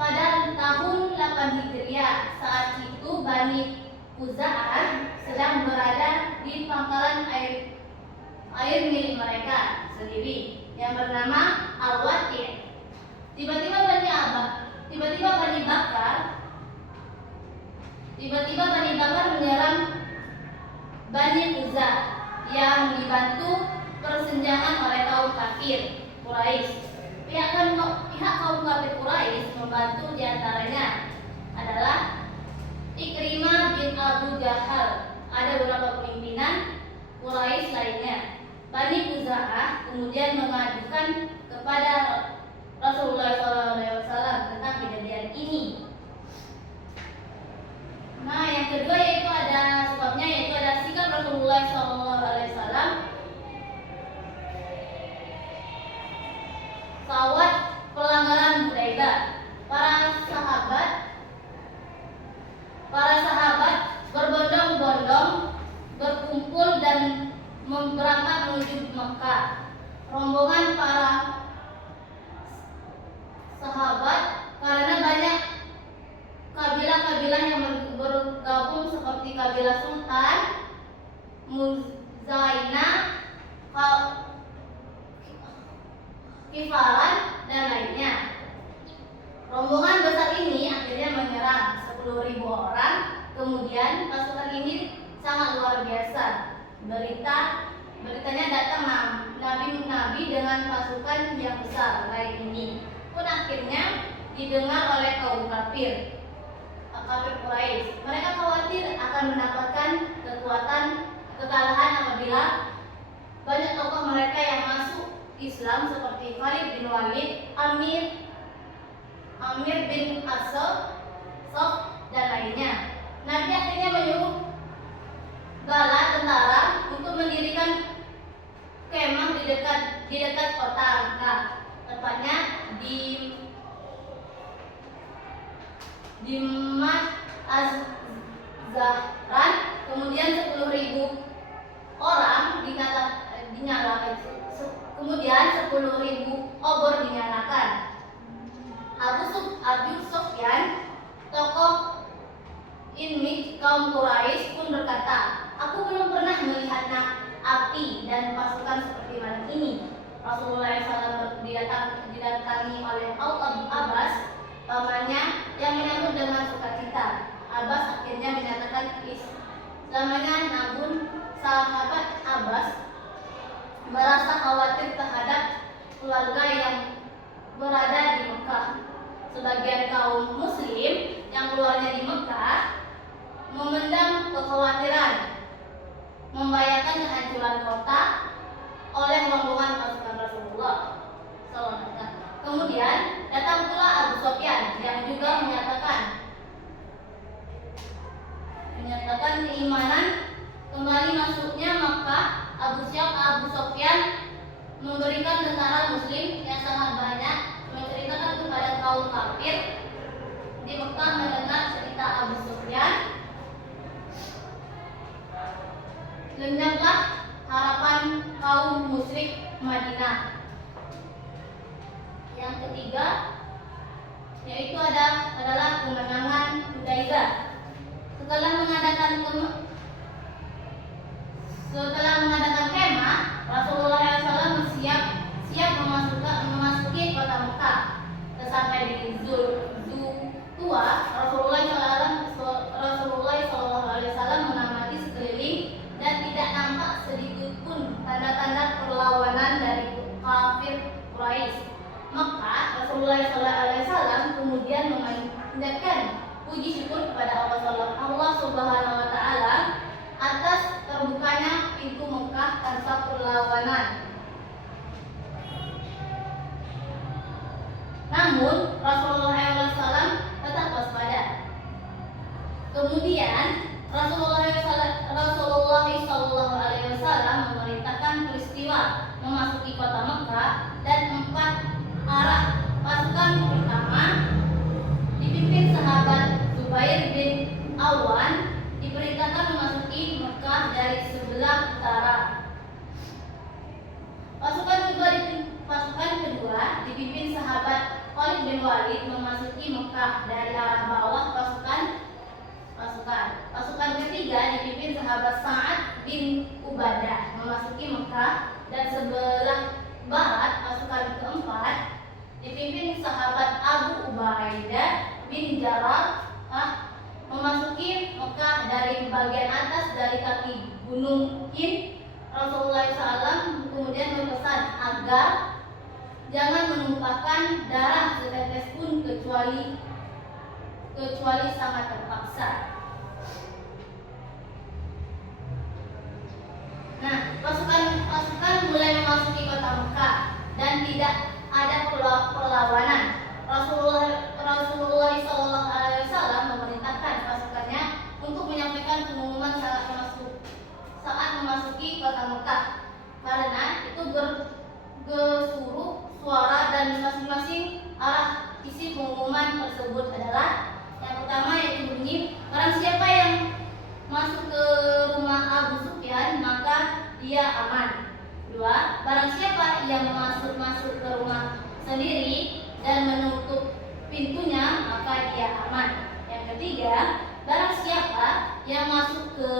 pada tahun 8 Hijriah. Saat itu Bani Khuza'ah sedang berada di pangkalan air milik mereka sendiri yang bernama Al-Wati'. Tiba-tiba Bani Bakar menyerang Bani Khuza'ah yang dibantu persenjataan oleh kaum kafir Quraisy. Pihak kaum kafir Quraisy membantu diantaranya adalah Ikrimah bin Abu Jahal. Ada beberapa pimpinan Quraisy lainnya. Bani Khuza'ah kemudian mengadukan kepada Rasulullah SAW tentang kejadian ini. Nah, yang kedua yaitu ada sebabnya, yaitu ada sikap Rasulullah SAW saat pelanggaran Hudaybiyah. Para sahabat berbondong-bondong berkumpul dan berangkat menuju Mekah. Rombongan para sahabat karena banyak kabilah-kabilah yang bergabung seperti kabilah Sultan, Muzainah, Kifaran, dan lainnya. Rombongan besar ini akhirnya menyerang 10.000 orang. Kemudian pasukan ini sangat luar biasa. Beritanya datang nabi dengan pasukan yang besar lain ini pun akhirnya didengar oleh kaum kafir Quraisy. Mereka khawatir akan mendapatkan kekalahan apabila banyak tokoh mereka yang masuk Islam seperti Khalid bin Walid, Amir bin As-Sof, dan lainnya. Nabi akhirnya menyuruh bala tentara untuk mendirikan kemah di dekat kota Mekah, tepatnya di Mad Az-Zahran. Kemudian 10.000 orang dinyalakan. Kemudian 10.000 obor dinyalakan. Abu Sufyan, tokoh imij kaum Quraisy, pun berkata, "Aku belum pernah melihat api dan pasukan seperti malam ini." Rasulullah SAW didatangi oleh Abbas, pamannya, yang menyambut dengan sukacita. Abbas akhirnya menyatakan Islamnya, namun sahabat Abbas merasa khawatir terhadap keluarga yang berada di Mekah. Sebagian kaum muslim yang keluarnya di Mekah memendam kekhawatiran membayangkan kehancuran kota oleh rombongan pasukan Rasulullah SAW. Kemudian datang pula Abu Sufyan yang juga menyatakan keimanan kembali masuknya Mekah. Abu Sufyan memberikan tentara muslim yang sangat banyak, menceritakan kepada kaum kafir di Mekah mendengar cerita Abu Sufyan. Lenyaplah harapan kaum musyrik Madinah. Yang ketiga yaitu adalah kemenangan Hudaybiyah. Setelah mengadakan kemah, Rasulullah SAW siap memasuki kota Mekah. Sampai di Zultuwa, Rasulullah SAW mengamati sekeliling dan tidak nampak sedikit pun tanda-tanda perlawanan dari kafir Quraisy. Maka Rasulullah SAW kemudian memanjatkan puji syukur kepada Allah Subhanahu wa Ta'ala atas terbukanya pintu Mekah tanpa perlawanan. Namun Rasulullah SAW tetap waspada. Kemudian Rasulullah SAW memerintahkan peristiwa memasuki kota Mekah dan 4 arah pasukan. Pertama dipimpin sahabat Zubair bin Awan, diperintahkan memasuki Mekah dari sebelah utara. Pasukan kedua dipimpin sahabat Khalid bin Walid memasuki memasuki Mekah dari arah bawah pasukan ketiga dipimpin sahabat Sa'ad bin Ubadah memasuki Mekah, dan sebelah barat pasukan keempat dipimpin sahabat Abu Ubaidah bin Jarrah memasuki Mekah dari bagian atas dari kaki gunung Hind. Rasulullah SAW kemudian berpesan agar jangan menumpahkan darah setetes pun kecuali sangat terpaksa. Nah, pasukan mulai memasuki kota Mekah dan tidak ada perlawanan. Rasulullah SAW memerintahkan pasukannya untuk menyampaikan pengumuman saat memasuki kota Mekah, karena itu bergesuruh suara dan masing-masing arah isi pengumuman tersebut adalah yang pertama yaitu bunyi, barang siapa yang masuk ke rumah Abu Sufyan maka dia aman. Dua, barang siapa yang masuk ke rumah sendiri dan menutup pintunya maka dia aman. Yang ketiga, barang siapa yang masuk ke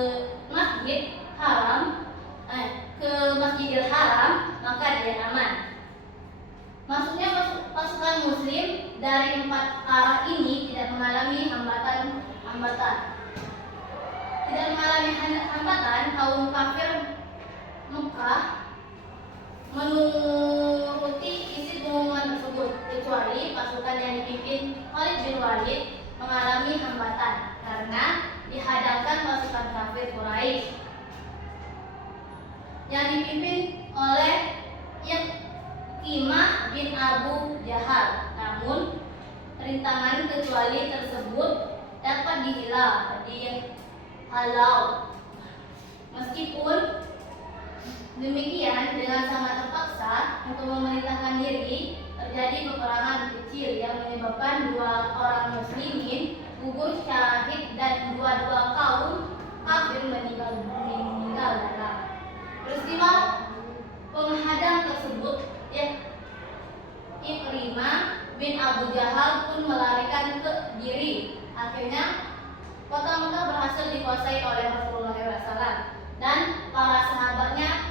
Masjidil Haram maka dia aman. Masuknya pasukan Muslim dari 4 arah ini tidak mengalami hambatan. Kaum kafir Mekah menuruti isi pengumuman tersebut, kecuali pasukan yang dipimpin Khalid bin Walid mengalami hambatan karena dihadangkan pasukan kafir Quraisy yang dipimpin oleh Ikrimah bin Abu Jahal. Namun rintangan kecuali tersebut dapat dihalau. Meskipun demikian, dengan sangat terpaksa untuk memerintahkan diri, terjadi peperangan kecil yang menyebabkan 2 orang muslimin gugur syahid dan 2 kaum kafir meninggal dalam peristiwa penghadang tersebut. Ikrimah bin Abu Jahal pun melarikan diri. Akhirnya kota Mekah berhasil dikuasai oleh Rasulullah SAW dan para sahabatnya.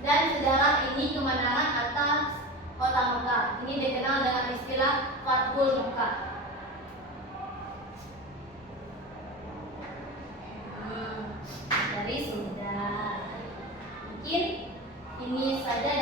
Dan sejarah ini kemenangan atas kota Mekah. Ini dikenal dengan istilah Fathul Mekah. Dari sudah. Mungkin ini saja